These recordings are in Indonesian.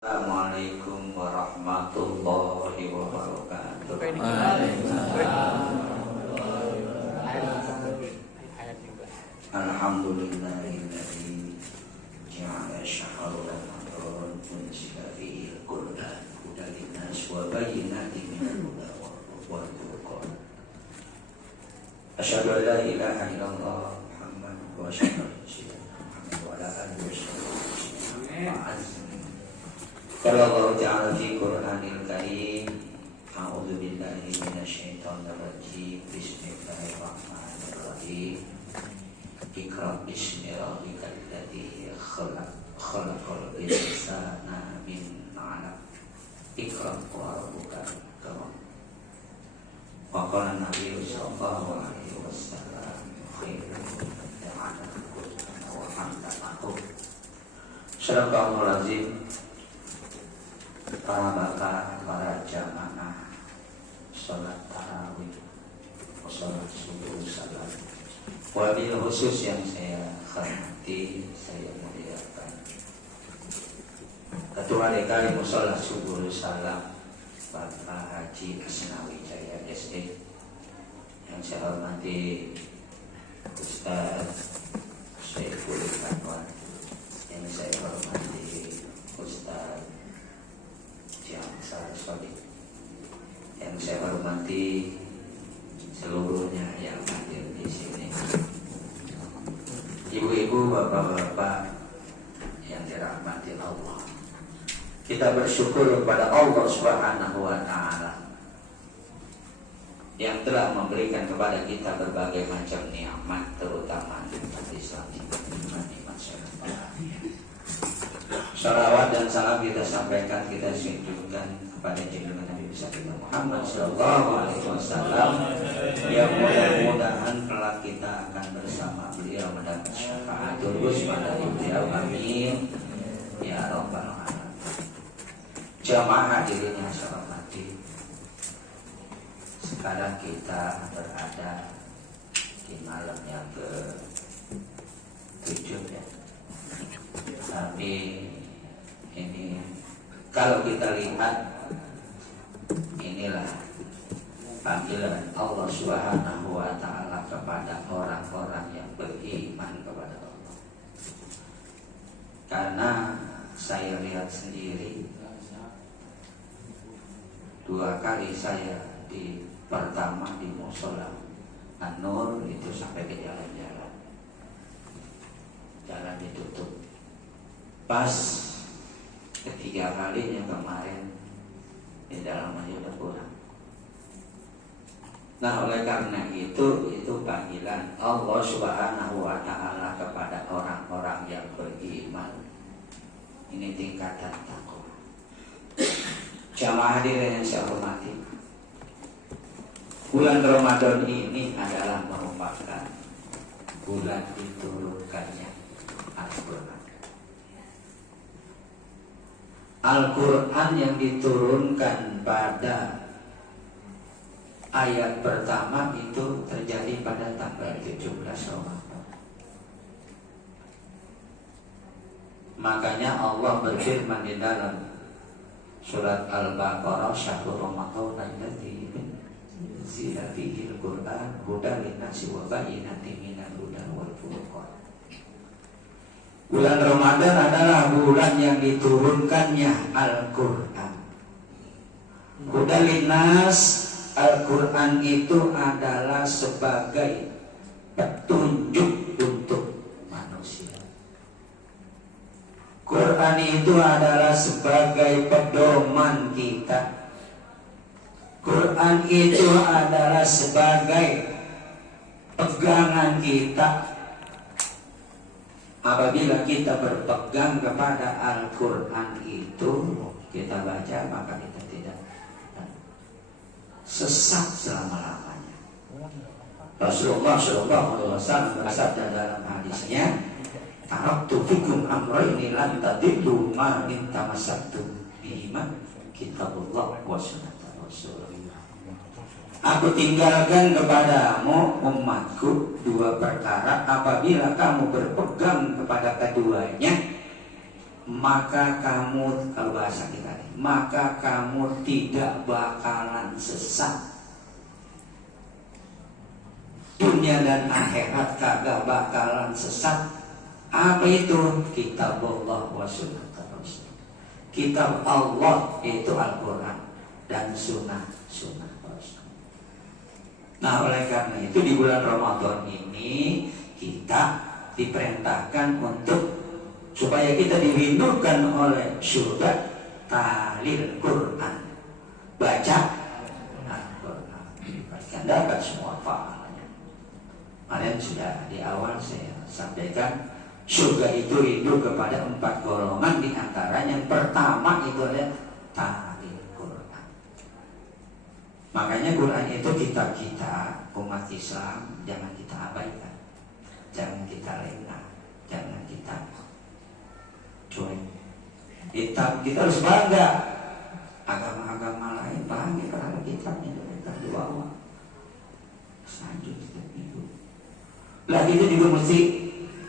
Assalamualaikum warahmatullahi wabarakatuh. Alhamdulillahilladzi ja'ala syahra Ramadan unzila fihi al-Qur'an hudan linnas wa bayyinatin minal huda wal furqan. Asyhadu an la ilaha illallah Muhammadur rasulullah wa ala alihi wasallam. Qala Allah Ta'ala fi Qur'anil Karim, a'udzu billahi minasyaitonir rajim. Bismillahirrahmanirrahim. Iqra bismi rabbikal ladzi khalaq, khalaqal insana min 'alaq. Iqra wa rabbukal akram. Wa qala Nabi sallallahu alaihi wasallam, khairul ta'ala wa hamdahu. Sadaqallahul azim. Para bapak, para jamaah sholat tarawih, sholat subuh, salat. Wabil khusus yang saya hormati, saya muliakan Ketua DKI Musola Subuh Salam Bapak Haji Asnawi Jaya SD. Yang saya hormati Ustaz Syaiful Anwar. Yang saya hormati Ustaz yang saya hormati seluruhnya yang hadir di sini, ibu-ibu, bapak-bapak yang dirahmati Allah. Kita bersyukur kepada Allah Subhanahu wa Ta'ala yang telah memberikan kepada kita berbagai macam nikmat, terutama nikmat Islam, nikmat syariat. Salawat dan salam kita sampaikan, kita tunjukkan kepada junjungan Nabi besar kita Muhammad sallallahu alaihi wasallam, yang mudah-mudahan kelak kita akan bersama beliau mendapat syafaat terus pada beliau. Amin ya rabbal alamin. Jamaah hadirin yang saya hormati, sekarang kita berada di malam yang ke-7 ya. Tapi ini kalau kita lihat, inilah panggilan Allah Subhanahu wa Ta'ala kepada orang-orang yang beriman kepada Allah. Karena saya lihat sendiri, 2 kali saya pertama di musola An-Nur itu sampai ke jalan-jalan, jalan ditutup. Pas ketiga kalinya kemarin di dalam aja udah kurang. Nah, oleh karena itu panggilan Allah Subhanahu wa Ta'ala kepada orang-orang yang beriman. Ini tingkatan takwa. Jamaah hadirin yang saya hormati, bulan Ramadan ini adalah merupakan bulan diturunkannya Al-Quran. Al-Quran yang diturunkan pada ayat pertama itu terjadi pada tanggal 17 Ramadan. Makanya Allah berfirman di dalam surat Al-Baqarah, syahrul Ramadan alladzi unzila fihi al-Qur'an hudan lin-nasi wa bayyinatin minal huda wal furqan. Bulan Ramadan adalah bulan yang diturunkannya Al-Quran. Hudan linnas, Al-Quran itu adalah sebagai petunjuk untuk manusia. Quran itu adalah sebagai pedoman kita. Quran itu adalah sebagai pegangan kita. Apabila kita berpegang kepada Al-Quran itu, kita baca, maka kita tidak sesat selama-lamanya. Rasulullah SAW bersabda dalam hadisnya, "Taraktu fikum amrayni lan tadillu ma in tamassaktum bihima, kitabullah wa sunnata Rasulullah." Aku tinggalkan kepadamu umatku 2 perkara, apabila kamu berpegang kepada keduanya, maka kamu, kalau bahasa kita nih, maka kamu tidak bakalan sesat. Dunia dan akhirat kagak bakalan sesat. Apa itu? Kitab Allah wa sunnah Rasul. Kitab Allah itu Al-Quran dan sunnah Rasul. Nah, oleh karena itu di bulan Ramadan ini kita diperintahkan untuk supaya kita dirindukan oleh surga, talil Quran, baca Al-Quran, dapat semua pahalanya. Kemarin sudah di awal saya sampaikan, surga itu rindu kepada 4 golongan, di antaranya yang pertama itu adalah talil Quran. Makanya Quran itu kitab kita umat Islam jangan kita abaikan, jangan kita lengah, jangan kita cuek. Kita harus bangga. Agama-agama lain bangga karena kitabnya mereka di bawah. Sanjung setiap minggu. Lah itu juga mesti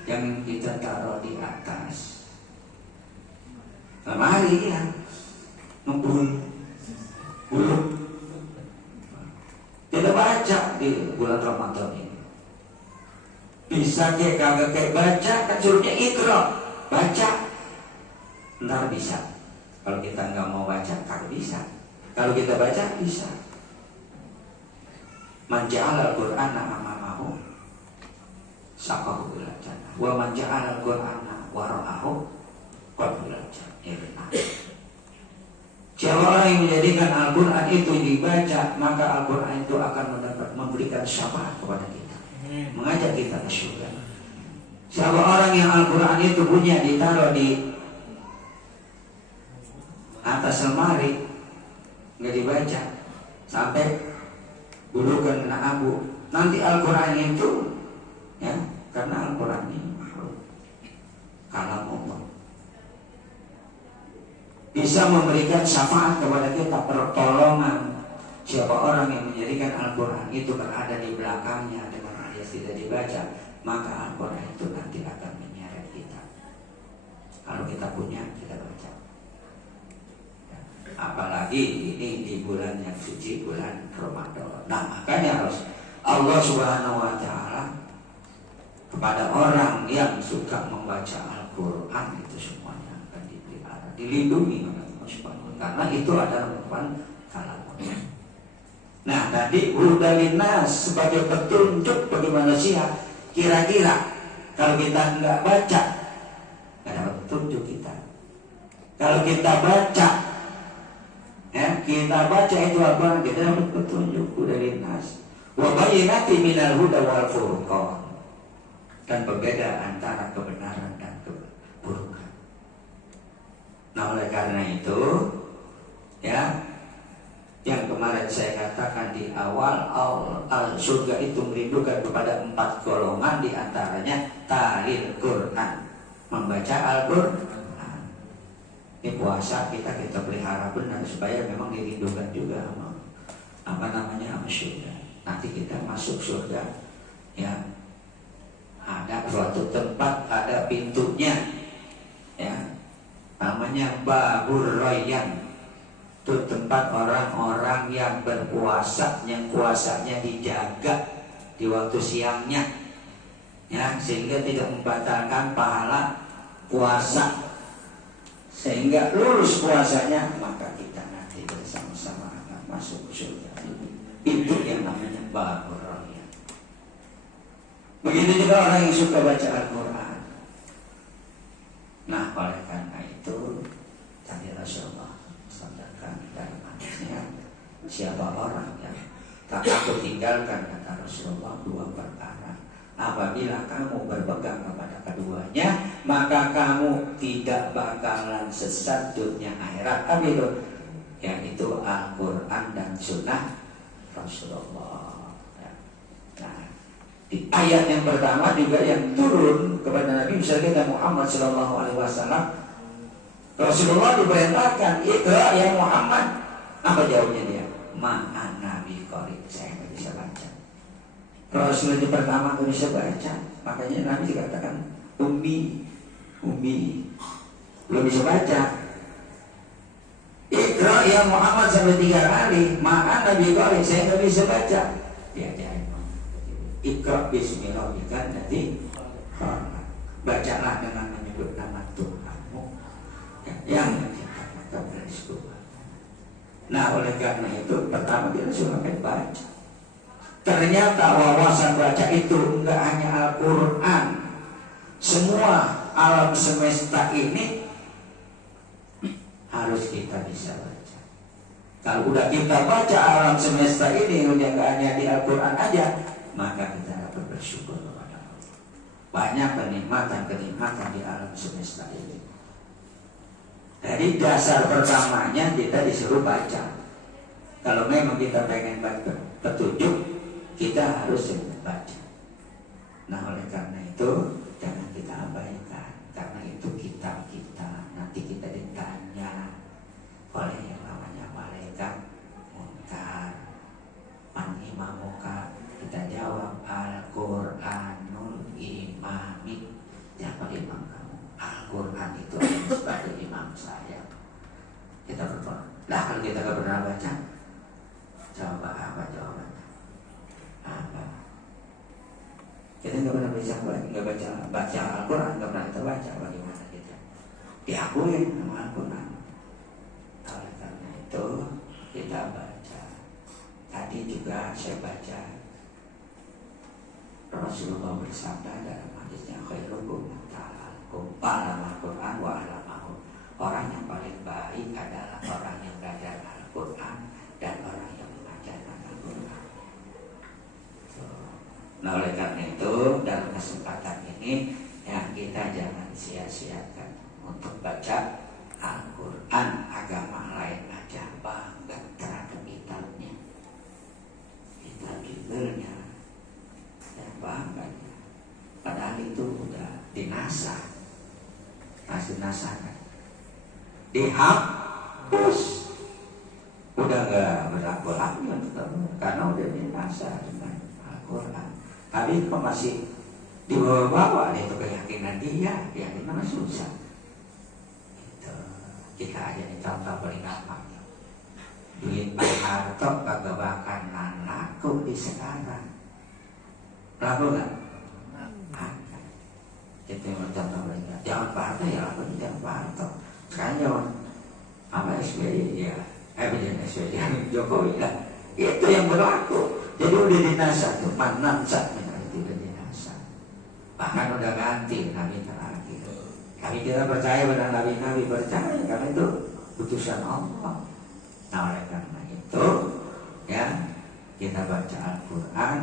yang kita taruh di atas lemari ya, ngebul, buluk. Kita baca di bulan Ramadan ini. Bisa kayak kagak kayak baca, kan suruhnya ikra, baca. Ntar bisa. Kalau kita nggak mau baca, kagak bisa. Kalau kita baca, bisa. Man ja'ala al-Qur'ana amamahu saqahu ilal jannah. Wa man ja'ala al-Qur'ana wara'ahu qadahu ilal jannah. Siapa orang yang menjadikan Al-Quran itu dibaca, maka Al-Quran itu akan memberikan syafaat kepada kita, mengajak kita ke surga. Siapa orang yang Al-Quran itu punya ditaruh di atas lemari, nggak dibaca sampai bulukan kena abu, nanti Al-Quran itu ya, karena Al-Quran ini kalam Allah, bisa memberikan syafaat kepada kita, pertolongan. Siapa orang yang menjadikan Al-Quran itu berada di belakangnya dengan alias tidak dibaca, maka Al-Quran itu nanti akan menyeret kita. Kalau kita punya, kita baca. Apalagi ini di bulan yang suci, bulan Ramadan. Nah, makanya harus Allah Subhanahu wa Ta'ala kepada orang yang suka membaca Al-Quran itu semuanya akan dipelihara, dilindungi oleh Allah Subhanahu wa Ta'ala, karena itu adalah merupakan kalamnya. Nah, tadi hudalinas sebagai petunjuk bagi manusia. Kira-kira kalau kita nggak baca, nggak dapat petunjuk kita. Kalau kita baca, ya, kita baca itu apa? Kita dapat petunjuk hudalinas. Wa bayyinati minal huda wal furqan, dan berbeda antara kebenaran dan keburukan. Nah, oleh karena itu, ya, yang kemarin saya katakan di awal, surga itu merindukan kepada 4 golongan, di antaranya talil Quran, membaca Al-Quran. Ini puasa kita pelihara benar supaya memang dirindukan juga sama sama surga. Nanti kita masuk surga, ya, ada suatu tempat, ada pintunya, ya, namanya Babur Rayyan. Itu tempat orang-orang yang berpuasa, yang puasanya dijaga di waktu siangnya, ya, sehingga tidak membatalkan pahala puasa, sehingga lulus puasanya, maka kita nanti bersama-sama akan masuk ke surga. Itu yang namanya Babur Rayyan. Begitu juga orang yang suka baca Al-Quran. Nah, oleh karena itu tadi Rasulullah sampaikan dalam hadisnya, siapa orang yang tak aku tinggalkan, kata Rasulullah, 2 perkara. Apabila kamu berpegang kepada keduanya, maka kamu tidak bakalan sesat dunia akhirat. Apa itu? Yaitu Al-Quran dan Sunnah Rasulullah. Nah, di ayat yang pertama juga yang turun kepada Nabi besar kita Muhammad Sallallahu Alaihi Wasallam, Rasulullah diperintahkan, Iqra ya Muhammad. Apa jawabnya dia? Ma'an Nabi Qarib, saya nggak bisa baca. Rasulullah yang pertama nggak bisa baca, makanya Nabi dikatakan ummi. belum bisa baca. Iqra ya Muhammad sampai 3 kali, maka Nabi Qari saya nggak bisa baca. Diajarin Iqra bismillahirrahmanirrahim, jadi bacalah dengan menyebut nama Tuhanmu yang menciptakan rizki. Nah oleh karena itu pertama kita silakan baca. Ternyata wawasan baca itu enggak hanya Al-Quran, semua alam semesta ini harus kita bisa baca. Kalau udah kita baca alam semesta ini udah enggak hanya di Al-Quran aja, maka kita dapat bersyukur kepada Allah. Banyak kenikmatan di alam semesta ini. Jadi dasar pertamanya kita disuruh baca. Kalau memang kita pengen baca petunjuk, kita harus baca. Nah oleh karena itu jangan kita abaikan, karena itu kitab kita. Nanti kita ditanya oleh yang namanya malaikat munkar, man imamuka, kita jawab Al-Quranul Imami. Siapa imam kamu? Al-Quran itu sebagai imam saya. Kita berdoa. Nah kalau kita gak pernah baca, coba apa jawabannya? Apa? Kita nggak pernah bisa baca Al-Quran, nggak pernah kita baca, bagaimana kita diakuin sama Al-Quran. Oleh karena itu kita baca. Tadi juga saya baca Rasulullah bersabda dalam hadisnya, khairukum ta'allum Al-Quran wa 'allamahu. Orang yang paling baik adalah orang yang belajar Al-Quran dan orang yang mengajarkan Al-Quran. Nah oleh karena itu dalam kesempatan ini ya kita jangan sia-siakan untuk baca Al-Quran. Agama lain aja bangga terhadap kitabnya, kitab Biblenya, dan bangga. Padahal itu udah dinasah, masih nasah kan, dihapus, udah nggak berlaku lagi karena udah dinasah dengan Al-Quran. Tapi kok masih dibawa-bawa itu keyakinan dia, keyakinan susah. Itu kita aja nih contoh paling gampang. Duit Pak Harto kagak bakal laku di sekarang. Laku nggak? Itu yang contoh paling gampang. Jangan Pak Harto ya laku, jangan Pak Harto. Sekarang jangan apa SBY ya, SBY Jokowi lah. Itu yang berlaku. Jadi udah dinasah tuh, manamsat itu udah dinasah. Bahkan udah ganti nabi terakhir. Kami tidak percaya pada nabi-nabi, percaya karena itu putusan Allah. Nah oleh karena itu ya kita baca Al-Quran.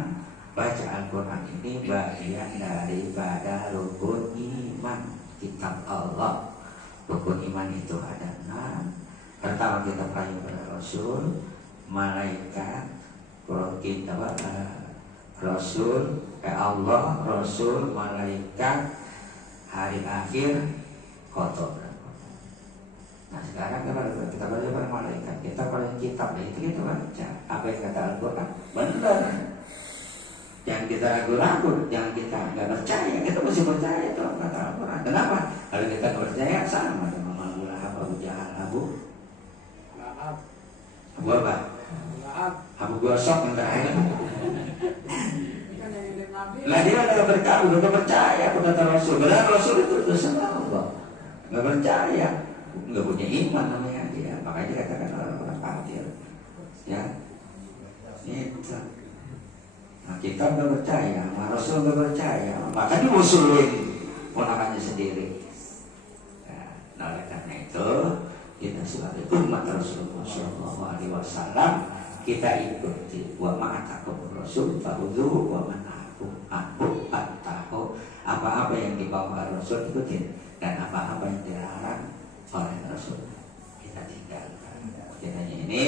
Baca Al-Quran ini bagian daripada rukun iman, kitab Allah. Rukun iman itu ada 6. Pertama kita percaya pada Rasul, malaikat, kita Rasul, Allah, Rasul, malaikat, hari akhir, kotor. Nah sekarang kita baca pada malaikat, kita pada kitab, itu kita baca apa yang kata Al-Quran, benar. Jangan kita ragu-ragu, jangan kita nggak percaya, kita mesti percaya itu kata Al-Quran. Kenapa? Kalau kita nggak percaya sama dengan Abu Lahab, Abu Jahal, Abu apa? Abu Gosok yang terakhir. Lah dia ada berkabung, nggak percaya kata Rasul. Benar Rasul itu utusan Allah. Nggak percaya, nggak punya iman namanya dia. Makanya dikatakan orang-orang kafir. Ya, itu. Nah kita nggak percaya, Rasul nggak percaya, maka dimusuhin ponakannya sendiri. Nah oleh karena itu kita sebagai umat Rasulullah SAW kita ikuti wa ma'atakum Rasul fa'udhu wa man'akum anhu fattahu. Apa-apa yang dibawa Rasul ikutin, dan apa-apa yang dilarang oleh Rasul kita tinggalkan. Kiranya ini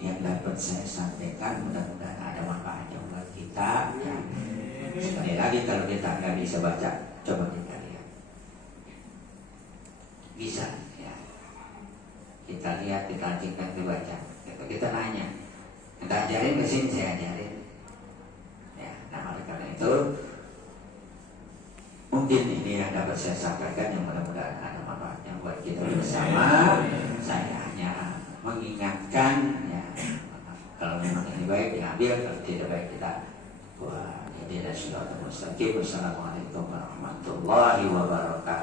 yang dapat saya sampaikan, mudah-mudahan ada manfaatnya buat kita ya. Sekali lagi kalau kita nggak bisa baca, coba kita lihat. Bisa ya. Kita lihat, kita acingkan, kita baca. Kita nanya, kita ajarin ke sini, saya ajarin. Ya, nah oleh karena itu mungkin ini yang dapat saya sampaikan, yang mudah-mudahan ada manfaatnya buat kita bersama. Saya hanya mengingatkan ya, kalau memang ini baik diambil, kalau tidak baik kita buat. Jadi Assalamualaikum warahmatullahi wabarakatuh.